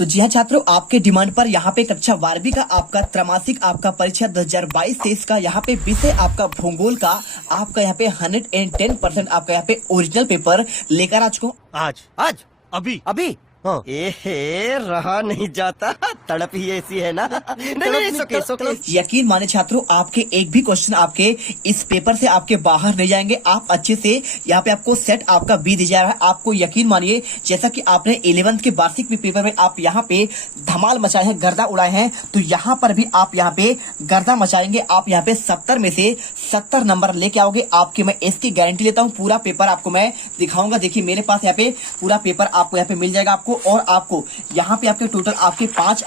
तो जी हाँ छात्रों, आपके डिमांड पर यहाँ पे कक्षा 12वीं का आपका त्रैमासिक आपका परीक्षा 2022-23 का यहाँ पे विषय आपका भूगोल का आपका यहाँ पे 110% आपका यहाँ पे ओरिजिनल पेपर लेकर आ चुका हूँ। आज आज अभी अभी हाँ। एहे रहा नहीं जाता, तड़प ही ऐसी है ना। नहीं सोके यकीन माने छात्रों, आपके एक भी क्वेश्चन आपके इस पेपर से आपके बाहर नहीं जाएंगे। आप अच्छे से यहाँ पे आपको सेट आपका बी दिया जा रहा है। आपको यकीन मानिए, जैसा कि आपने 11th के वार्षिक पेपर में आप यहाँ पे धमाल मचाए हैं, गर्दा उड़ाए हैं, तो यहाँ पर भी आप यहाँ पे गर्दा मचाएंगे। आप यहाँ पे 70 में से 70 नंबर लेके आओगे। आपकी मैं इसकी गारंटी लेता हूँ। पूरा पेपर आपको मैं दिखाऊंगा। देखिए मेरे पास यहाँ पे पूरा पेपर आपको यहाँ पे मिल जाएगा आपको। और आपको यहाँ पे आपके टोटल आपके 5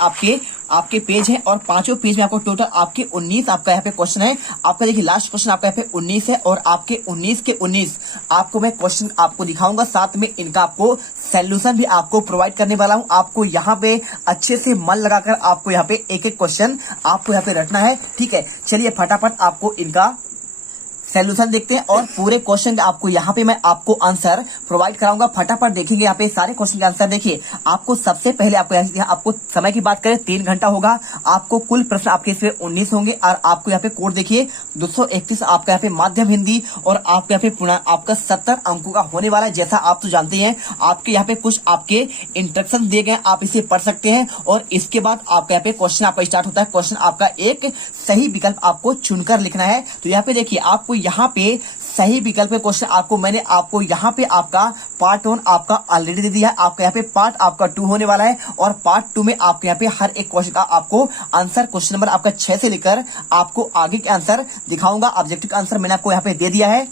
आपके पेज हैं और पांचों पेज में आपको टोटल आपके 19 आपका यहाँ पे क्वेश्चन है। आपका देखिए लास्ट क्वेश्चन आपका यहाँ पे 19 है और आपके 19 के 19 आपको मैं क्वेश्चन आपको दिखाऊंगा। साथ में इनका आपको सॉल्यूशन भी आपको प्रोवाइड करने वाला हूँ। आपको यहाँ पे अच्छे से मन लगाकर आपको यहाँ पे एक एक क्वेश्चन आपको यहाँ पे रटना है। ठीक है, चलिए फटाफट आपको इनका सॉल्यूशन देखते हैं और पूरे क्वेश्चन का आपको यहाँ पे मैं आपको आंसर प्रोवाइड कराऊंगा। फटाफट देखेंगे यहाँ पे सारे क्वेश्चन के आंसर। देखिए आपको सबसे पहले आपको समय की बात करें 3 घंटा होगा। आपको कुल प्रश्न आपके इसमें 19 होंगे और आपको यहाँ पे कोड देखिए 231 आपका यहाँ पे माध्यम हिंदी और आपके यहाँ पे आपका 70 अंकों का होने वाला है। जैसा आप तो जानते हैं, आपके यहाँ पे कुछ आपके इंस्ट्रक्शन दिए गए, आप इसे पढ़ सकते हैं और इसके बाद आपका यहाँ पे क्वेश्चन आपका स्टार्ट होता है। क्वेश्चन आपका एक सही विकल्प आपको चुनकर लिखना है। तो यहाँ पे देखिए आपको यहाँ पे सही विकल्प के क्वेश्चन आपको मैंने आपको यहाँ पे आपका पार्ट 1 आपका ऑलरेडी दे दिया है। आपका यहाँ पे पार्ट आपका 2 होने वाला है और पार्ट 2 में आपके यहाँ पे हर एक क्वेश्चन का आपको आंसर क्वेश्चन नंबर आपका 6 से लेकर आपको आगे के आंसर दिखाऊंगा। ऑब्जेक्टिव का आंसर मैंने आपको यहाँ पे दे दिया है।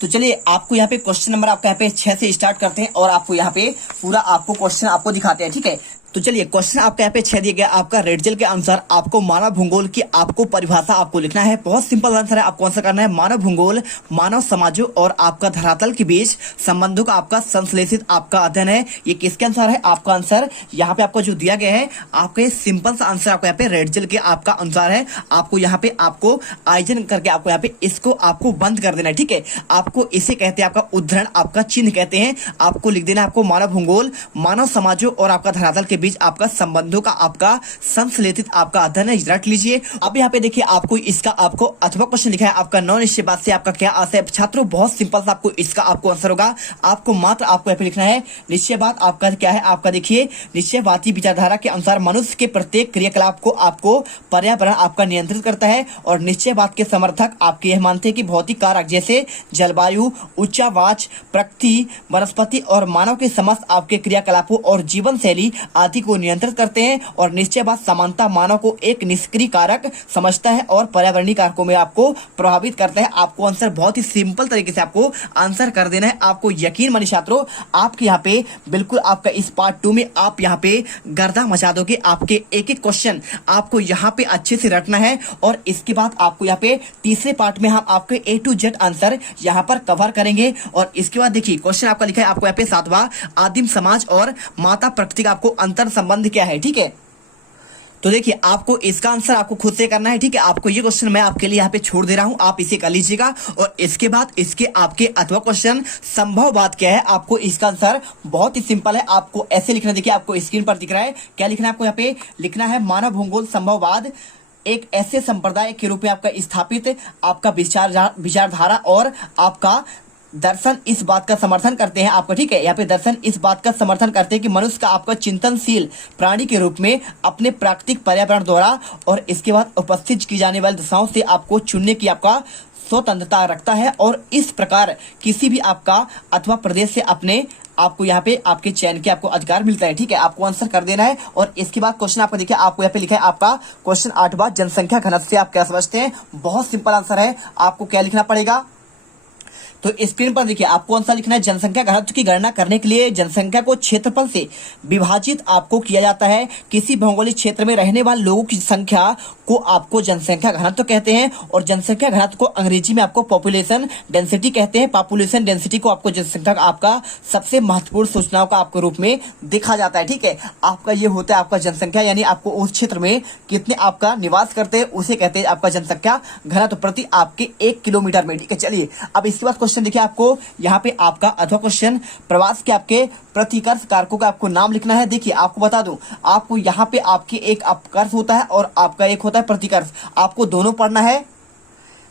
तो चलिए आपको यहाँ पे क्वेश्चन नंबर आपका यहाँ पे 6 से स्टार्ट करते हैं और आपको यहाँ पे पूरा आपको क्वेश्चन आपको दिखाते हैं। ठीक है, तो चलिए क्वेश्चन आपका यहाँ पे 6 दिया गया। आपका रेड जेल के अनुसार आपको मानव भूगोल की आपको परिभाषा आपको लिखना है। बहुत सिंपल आंसर है, आपको आंसर करना है मानव भूगोल मानव समाजों और आपका धरातल के बीच संबंधों का आपका संश्लेषित आपका अध्ययन है। ये किसके अनुसार है? आपका आंसर यहाँ पे आपको जो दिया गया है, आपके सिंपल सा आंसर आपको यहाँ पे रेड जेल के आपका अनुसार है। आपको यहाँ पे आपको आयोजन करके आपको यहाँ पे इसको आपको बंद कर देना है। ठीक है, आपको इसे कहते हैं आपका उद्धरण आपका चिन्ह कहते हैं। आपको लिख देना है आपको मानव भूगोल मानव समाजों और आपका धरातल के बीच आपका संबंधों का आपका संश्लेषित आपका अध्ययन है। रट लीजिए। अब यहाँ पे देखिए आपको इसका आपको अथवा क्वेश्चन लिखा है आपका 9 निश्चयवाद से आपका क्या आशय है। छात्रों बहुत सिंपल सा आपको इसका आपको आंसर होगा। आपको मात्र आपको यहाँ पे लिखना है निश्चयवाद आपका क्या है। आपका देखिए निश्चयवादी विचारधारा के अनुसार मनुष्य के प्रत्येक क्रियाकलाप को आपको पर्यावरण आपका नियंत्रित करता है और निश्चयवाद के समर्थक आपके यह मानते हैं कि भौतिक कारक जैसे जलवायु, उच्चावाच, प्रकृति, वनस्पति और मानव के समस्त आपके क्रियाकलापों और जीवन शैली आदि को नियंत्रित करते हैं और निश्चयवाद समानता मानव को एक निष्क्रिय कारक समझता है और पर्यावरणीय कारकों में आपको प्रभावित करता है। आपको आंसर बहुत ही सिंपल तरीके से आपको आंसर कर देना है। आपको यकीन मानिए छात्रों, आपके यहाँ पे बिल्कुल आपका इस पार्ट 2 में आप यहाँ पे गर्दा मचा दोगे। आपके एक एक क्वेश्चन आपको यहाँ पे अच्छे से रटना है और इसके बाद आपको यहाँ पे तीसरे पार्ट में हम आपके A to Z आंसर यहाँ पर कवर करेंगे। और इसके बाद देखिए क्वेश्चन आपका लिखा है आपको यहाँ पे 7वां आदिम समाज और माता प्रकृति का आपको अंतर संबंध क्या है। ठीक है, तो देखिए आपको इसका आंसर आपको खुद से करना है। ठीक है, आपको ये क्वेश्चन मैं आपके लिए यहाँ पे छोड़ दे रहा हूँ, आप इसे कर लीजिएगा। और इसके बाद इसके आपके अथवा क्वेश्चन संभववाद क्या है, आपको इसका आंसर बहुत ही सिंपल है। आपको ऐसे लिखना, देखिए आपको स्क्रीन पर दिख रहा है क्या लिखना है। आपको यहाँ पे लिखना है मानव भूगोल संभववाद एक ऐसे संप्रदाय के रूप में आपका स्थापित आपका विचारधारा और आपका दर्शन इस बात का समर्थन करते हैं आपका। ठीक है, यहाँ पे दर्शन इस बात का समर्थन करते हैं कि मनुष्य का आपका चिंतनशील प्राणी के रूप में अपने प्राकृतिक पर्यावरण द्वारा और इसके बाद उपस्थित की जाने वाली दशाओं से आपको चुनने की आपका स्वतंत्रता रखता है और इस प्रकार किसी भी आपका अथवा प्रदेश से अपने आपको यहाँ पे आपके चयन के आपको अधिकार मिलता है। ठीक है, आपको आंसर कर देना है। और इसके बाद क्वेश्चन आपको देखिए आपको यहाँ पे लिखा है आपका क्वेश्चन 8वां जनसंख्या घनत्व से आप क्या समझते हैं। बहुत सिंपल आंसर है। आपको क्या लिखना पड़ेगा, तो स्क्रीन पर देखिए आपको आंसर लिखना है जनसंख्या घनत्व की गणना करने के लिए जनसंख्या को क्षेत्रफल से विभाजित आपको किया जाता है। किसी भौगोलिक क्षेत्र में रहने वाले लोगों की संख्या को आपको जनसंख्या घनत्व कहते हैं और जनसंख्या घनत्व को अंग्रेजी में आपको पॉपुलेशन डेंसिटी कहते हैं। पॉपुलेशन डेंसिटी को आपको जनसंख्या का आपका सबसे महत्वपूर्ण सूचनाओं का आपके रूप में देखा जाता है। ठीक है, आपका ये होता है आपका जनसंख्या, यानी आपको उस क्षेत्र में कितने आपका निवास करते हैं उसे कहते हैं आपका जनसंख्या घनत्व प्रति आपके 1 किलोमीटर में। ठीक है, चलिए अब इसके बाद क्वेश्चन देखिए आपको यहाँ पे आपका अथवा क्वेश्चन प्रवास के आपके प्रतिकर्ष कारकों का आपको नाम लिखना है। देखिए आपको बता दूं, आपको यहाँ पे आपके एक अपकर्ष होता है और आपका एक होता है प्रतिकर्ष, आपको दोनों पढ़ना है।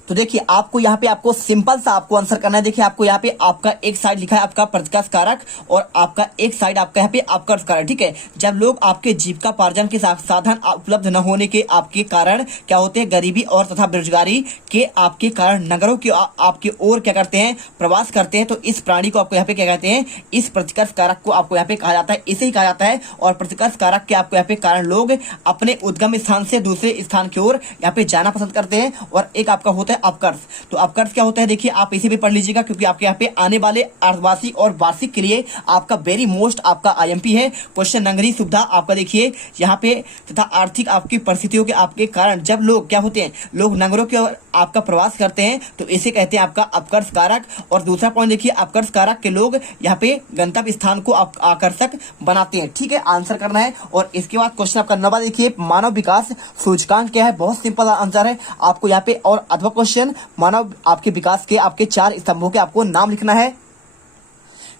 तो देखिए आपको यहाँ पे आपको सिंपल सा आपको आंसर करना है। देखिए आपको यहाँ पे आपका एक साइड लिखा है आपका प्रतिकर्ष कारक और आपका एक साइड आपका यहाँ पे अपकर्ष कारक, ठीक है। जब लोग आपके जीविकापार्जन के साधन उपलब्ध न होने के आपके कारण क्या होते हैं, गरीबी और तथा बेरोजगारी के आपके कारण नगरों की आपकी ओर क्या करते हैं, प्रवास करते हैं, तो इस प्राणी को आपको यहाँ पे क्या कहते हैं, इस प्रतिकर्ष कारक को आपको यहाँ पे कहा जाता है, इसे ही कहा जाता है। और प्रतिकर्ष कारक के आपको यहाँ पे कारण लोग अपने उद्गम स्थान से दूसरे स्थान की ओर यहाँ पे जाना पसंद करते हैं। और एक आपका होता है अपकर्ष। तो अपकर्ष क्या होता है, देखिए आप इसे भी पढ़ लीजिएगा क्योंकि आपके यहाँ पे आने वाले अर्धवार्षिक और वार्षिक के लिए आपका वेरी मोस्ट आपका आईएमपी है क्वेश्चन। नगरीय सुविधा आपका देखिए यहाँ पे तथा आर्थिक आपकी परिस्थितियों के आपके कारण जब लोग क्या होते हैं, लोग नगरों के ओर आपका प्रवास करते हैं, तो इसे कहते हैं आपका अपकर्ष कारक। और दूसरा पॉइंट देखिए, अपकर्ष कारक के लोग यहाँ पे गंतव्य स्थान को आकर्षक बनाते हैं, ठीक है। आंसर करना है। और इसके बाद क्वेश्चन आपका 9वां देखिए, मानव विकास सूचकांक क्या है, बहुत सिंपल आंसर है आपको यहाँ पे। और अथवा क्वेश्चन मानव आपके विकास के आपके 4 स्तंभों के आपको नाम लिखना है।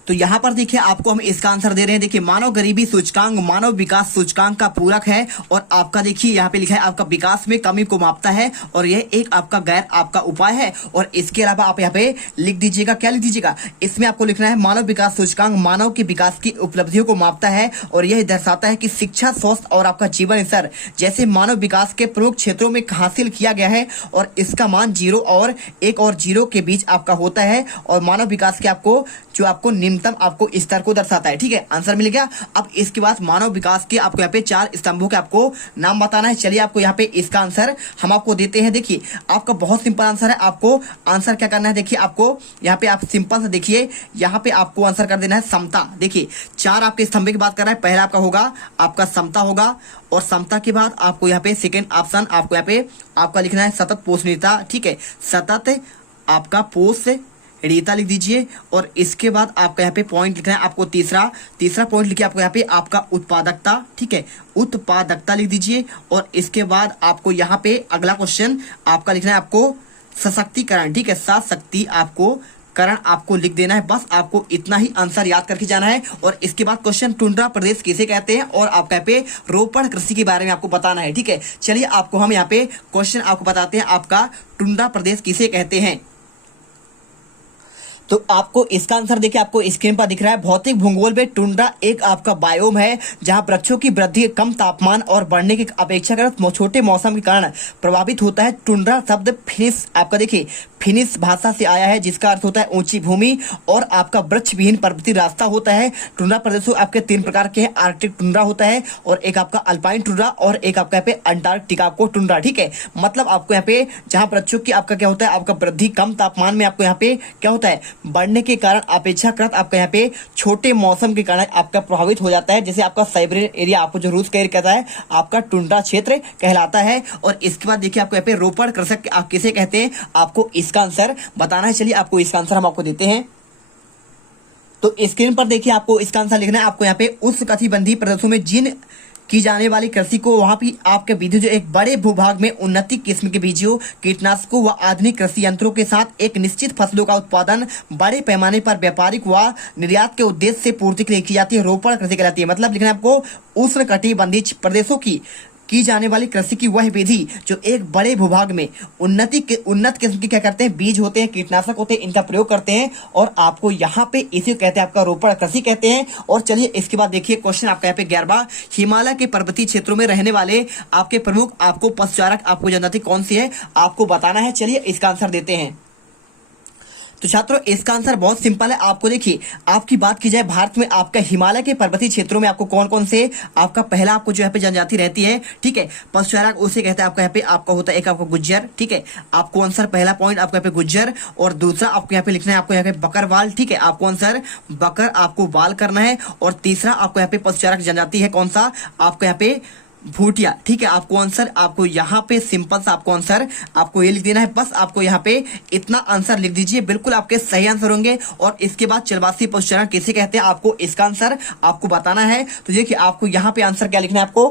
तो यहाँ पर देखिए आपको हम इसका आंसर दे रहे हैं। देखिए मानव गरीबी सूचकांक मानव विकास सूचकांक का पूरक है और आपका देखिए यहाँ पे लिखा है आपका विकास में कमी को मापता है और यह एक आपका गैर आपका उपाय है। और इसके अलावा आप यहाँ पे लिख दीजिएगा, क्या लिख दीजिएगा, इसमें आपको लिखना है मानव विकास सूचकांक मानव के विकास की उपलब्धियों को मापता है और यह दर्शाता है कि शिक्षा, स्वास्थ्य और आपका जीवन स्तर जैसे मानव विकास के प्रमुख क्षेत्रों में हासिल किया गया है। और इसका मान 0 और 1 और 0 के बीच आपका होता है और मानव विकास के आपको जो आपको निम्नतम आपको स्तर को दर्शाता है, ठीक है। आंसर मिल गया। अब इसके बाद मानव विकास के आपको यहाँ पे 4 स्तंभों के आपको नाम बताना है। चलिए आपको यहाँ पे इसका आंसर हम आपको देते हैं। देखिए आपका बहुत सिंपल आंसर है, आपको आंसर क्या करना है, देखिए आपको यहाँ पे आप सिंपल से देखिए यहाँ पे आपको आंसर कर देना है समता। देखिए 4 आपके स्तंभ की बात कर रहा है, पहला आपका होगा आपका समता होगा और समता के बाद आपको यहाँ पे सेकेंड ऑप्शन आपको यहाँ पे आपका लिखना है सतत पोषणीयता, ठीक है। सतत आपका पोष रीता लिख दीजिए और इसके बाद आपका यहाँ पे पॉइंट लिखना है आपको तीसरा पॉइंट लिखिए आपको यहाँ पे आपका उत्पादकता, ठीक है, उत्पादकता लिख दीजिए। और इसके बाद आपको यहाँ पे अगला क्वेश्चन आपका लिखना है आपको सशक्तिकरण, ठीक है, सशक्ति आपको करण आपको लिख देना है। बस आपको इतना ही आंसर याद करके जाना है। और इसके बाद क्वेश्चन टुंड्रा प्रदेश किसे कहते हैं और आपका यहाँ पे रोपण कृषि के बारे में आपको बताना है, ठीक है। चलिए आपको हम यहाँ पे क्वेश्चन आपको बताते हैं, आपका टुंड्रा प्रदेश किसे कहते हैं। तो आपको इसका आंसर देखिए आपको स्क्रीन पर दिख रहा है। भौतिक भूगोल में टुंड्रा एक आपका बायोम है जहां वृक्षों की वृद्धि कम तापमान और बढ़ने की अपेक्षाकृत छोटे मौसम के कारण प्रभावित होता है। टुंड्रा शब्द फिनिश आपका देखिए फिनिश भाषा से आया है जिसका अर्थ होता है ऊंची भूमि और आपका वृक्ष विहीन पर्वतीय रास्ता होता है। टुंड्रा प्रदेश आपके 3 प्रकार के हैं, आर्कटिक टुंड्रा होता है और एक आपका अल्पाइन टुंड्रा और एक आपका यहाँ पे अंटार्कटिका को टुंड्रा, ठीक है। मतलब आपको यहाँ पे जहां वृक्षों की आपका क्या होता है आपका वृद्धि कम तापमान में आपको यहाँ पे क्या होता है बढ़ने के कारण अपेक्षाकृत आपका यहाँ पे छोटे मौसम के कारण आपका प्रभावित हो जाता है। जैसे आपका साइबेरियन एरिया आपको जो रूस का एरिया कहता है आपका टुंड्रा क्षेत्र कहलाता है। और इसके बाद देखिए आपको यहाँ पे रोपण कृषक आप किसे कहते हैं, आपको इसका आंसर बताना है। चलिए आपको इसका आंसर हम आपको देते हैं। तो स्क्रीन पर देखिए आपको इसका आंसर लिखना है। आपको यहाँ पे उष्णकटिबंधीय प्रदेशों में जिन की जाने वाली कृषि को वहां भी आपके बीजों जो एक बड़े भूभाग में उन्नति किस्म के बीजों, कीटनाशकों व आधुनिक कृषि यंत्रों के साथ एक निश्चित फसलों का उत्पादन बड़े पैमाने पर व्यापारिक व निर्यात के उद्देश्य से पूर्ति के लिए की जाती है, रोपण कृषि कहलाती है। मतलब लिखना है आपको उष्णकटिबंधीय प्रदेशों की जाने वाली कृषि की वह विधि जो एक बड़े भूभाग में उन्नत किस्म के क्या करते हैं बीज होते हैं, कीटनाशक होते हैं, इनका प्रयोग करते हैं और आपको यहाँ पे इसे कहते हैं आपका रोपण कृषि कहते हैं। और चलिए इसके बाद देखिए क्वेश्चन आपका यहाँ पे 11वां, हिमालय के पर्वतीय क्षेत्रों में रहने वाले आपके प्रमुख आपको पशुचारक आपको जनजाति कौन सी है आपको बताना है। चलिए इसका आंसर देते हैं। तो छात्रों इसका आंसर बहुत सिंपल है। आपको देखिए आपकी बात की जाए भारत में आपका हिमालय के पर्वतीय क्षेत्रों में आपको कौन कौन से आपका पहला आपको जो यहाँ पे जनजाति रहती है, ठीक है, पशुचारक उसे कहते हैं आपका यहाँ पे आपका होता है एक आपका गुज्जर, ठीक है। आपको आंसर पहला पॉइंट आपको यहाँ पे गुज्जर और दूसरा आपको यहाँ पे लिखना है आपको यहाँ पे बकरवाल, ठीक है। आपको आंसर बकर आपको वाल करना है और तीसरा आपको यहाँ पे पशुचारक जनजाति है कौन सा आपको यहाँ पे भूटिया, ठीक है। आपको आंसर आपको यहाँ पे सिंपल सा आपको आंसर आपको ये लिख देना है। बस आपको यहाँ पे इतना आंसर लिख दीजिए, बिल्कुल आपके सही आंसर होंगे। और इसके बाद चलवासी पशुचारण किसे कहते हैं आपको इसका आंसर आपको बताना है। तो देखिए आपको यहाँ पे आंसर क्या लिखना है आपको,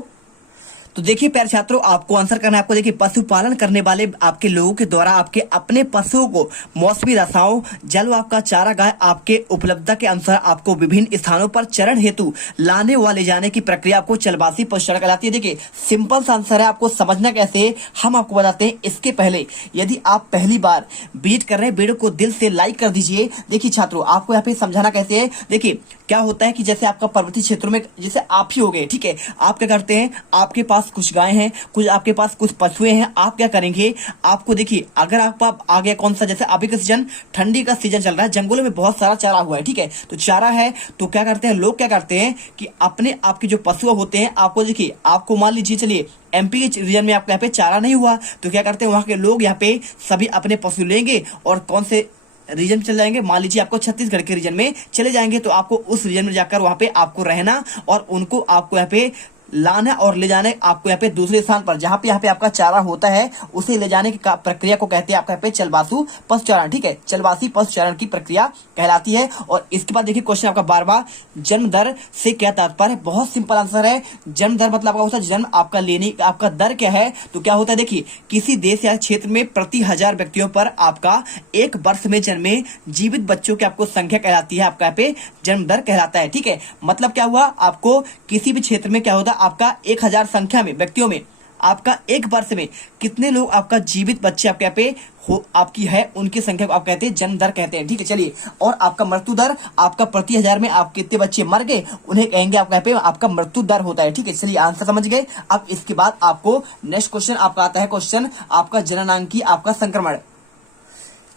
तो देखिए प्यारे छात्रों, आपको आंसर करना है। आपको देखिए, पशुपालन करने वाले आपके लोगों के द्वारा आपके अपने पशुओं को मौसमी रसाओं, जल व आपका चारागाह आपके उपलब्धता के अनुसार आपको विभिन्न स्थानों पर चरण हेतु लाने व ले जाने की प्रक्रिया आपको चलबासी पशुचारण कहलाती है। देखिए सिंपल सा आंसर है, आपको समझना कैसे है हम आपको बताते हैं। इसके पहले यदि आप पहली बार बीट कर रहे हैं, वीडियो को दिल से लाइक कर दीजिए। देखिए छात्रों, आपको यहाँ पे समझाना कैसे है। देखिए क्या होता है कि जैसे आपका पर्वतीय क्षेत्रों में जैसे आप ही हो गए, ठीक है, आप क्या करते हैं, आपके पास कुछ गाय हैं, कुछ आपके पास कुछ पशुएं हैं। आप क्या करेंगे, आपको देखिए अगर आप आ गया कौन सा, जैसे अभी का सीजन ठंडी का सीजन चल रहा है, जंगलों में बहुत सारा चारा हुआ है, ठीक है, तो चारा है तो क्या करते हैं लोग, क्या करते हैं कि अपने आपके जो पशु होते हैं, आपको देखिए, आपको मान लीजिए चलिए एमपी के रीजन में आपको यहाँ पे चारा नहीं हुआ, तो क्या करते हैं वहां के लोग यहाँ पे सभी अपने पशु लेंगे और कौन से रीजन में चले जाएंगे, मान लीजिए आपको छत्तीसगढ़ के रीजन में चले जाएंगे, तो आपको उस रीजन में जाकर वहां पे आपको रहना और उनको आपको यहाँ पे लाना और ले जाने, आपको यहाँ पे दूसरे स्थान पर जहां पे यहाँ पे आपका चारा होता है उसे ले जाने की प्रक्रिया को कहते हैं आपका यहाँ पे चलबासु पशुचारण, ठीक है, चलबासी पशुचारण की प्रक्रिया कहलाती है। और इसके बाद देखिए क्वेश्चन आपका 12वां, जन्म दर से क्या तात्पर्य है। बहुत सिंपल आंसर है, जन्म दर मतलब आपका होता है जन्म आपका लेने आपका दर क्या है, तो क्या होता है देखिए, किसी देश या क्षेत्र में प्रति 1000 व्यक्तियों पर आपका एक वर्ष में जन्मे जीवित बच्चों की आपको संख्या कहलाती है, आपका यहाँ पे जन्म दर कहलाता है, ठीक है। मतलब क्या हुआ, आपको किसी भी क्षेत्र में क्या होता है, आपका 1000 संख्या में व्यक्तियों में आपका एक वर्ष में कितने लोग आपका जीवित बच्चे आपके यहाँ पे हो आपकी है, उनकी संख्या को आप कहते हैं जन्म दर कहते हैं, ठीक है। चलिए, और आपका मृत्यु दर, आपका प्रति 1000 में आप कितने बच्चे मर गए उन्हें कहेंगे आपका यहाँ पे आपका मृत्यु दर होता है, ठीक है। चलिए आंसर समझ गए। अब इसके बाद आपको नेक्स्ट क्वेश्चन आपका आता है, क्वेश्चन आपका जननांकी आपका संक्रमण।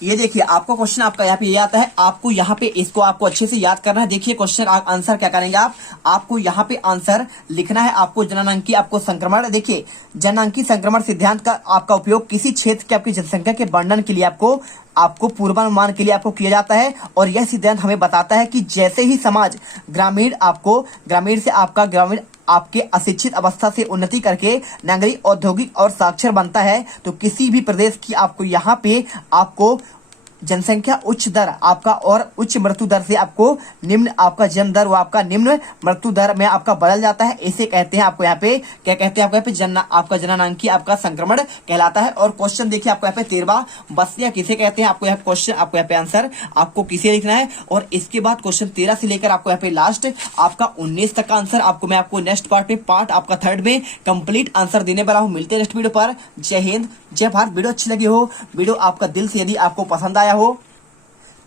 ये देखिए आपका क्वेश्चन आपका यहाँ पे ये आता है, आपको यहाँ पे इसको आपको अच्छे से याद करना है। देखिए क्वेश्चन आंसर क्या करेंगे आपको यहाँ पे आंसर लिखना है, आपको जननांकी आपको संक्रमण। देखिए जननांकी संक्रमण सिद्धांत का आपका उपयोग किसी क्षेत्र की आपकी जनसंख्या के वर्णन के लिए आपको पूर्वानुमान के लिए आपको किया जाता है। और यह सिद्धांत हमें बताता है कि जैसे ही समाज ग्रामीण से आपके अशिक्षित अवस्था से उन्नति करके नागरिक, औद्योगिक और साक्षर बनता है, तो किसी भी प्रदेश की आपको यहाँ पे आपको जनसंख्या उच्च दर आपका और उच्च मृत्यु दर से आपको निम्न आपका जन्म दर वो आपका निम्न मृत्यु दर में आपका बदल जाता है। इसे कहते हैं आपको यहाँ पे क्या कहते हैं, आपको यहाँ पे आपका जननांकी आपका संक्रमण कहलाता है। और क्वेश्चन देखिए आपको यहाँ पे 13वां, बस्तियां किसे कहते हैं, आपको यहाँ क्वेश्चन आपको यहाँ पे आंसर आपको किसे लिखना है। और इसके बाद क्वेश्चन 13 से लेकर आपको यहाँ पे लास्ट आपका 19 तक का आंसर आपको मैं आपको नेक्स्ट पार्ट आपका 3rd में कंप्लीट आंसर देने वाला हूँ। मिलते हैं नेक्स्ट वीडियो पर। जय हिंद, जय भारत। वीडियो अच्छी लगी हो, वीडियो आपका दिल से यदि आपको पसंद आया हो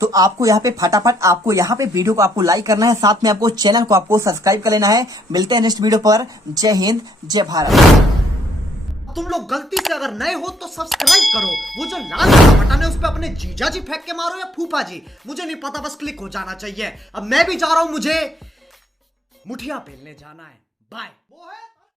तो आपको यहाँ पे फटाफट आपको यहाँ पे वीडियो को आपको लाइक करना है, साथ में आपको चैनल को आपको सब्सक्राइब कर लेना है। मिलते हैं नेक्स्ट वीडियो पर। जय हिंद, जय भारत। तुम लोग गलती से अगर नए हो तो सब्सक्राइब करो, वो जो लाल वाला बटन है उस पे अपने जीजा जी फेंक के मारो या फूफा जी, मुझे नहीं पता, बस क्लिक हो जाना चाहिए। अब मैं भी जा रहा हूं, मुझे मुठिया पेलने जाना है। बाय।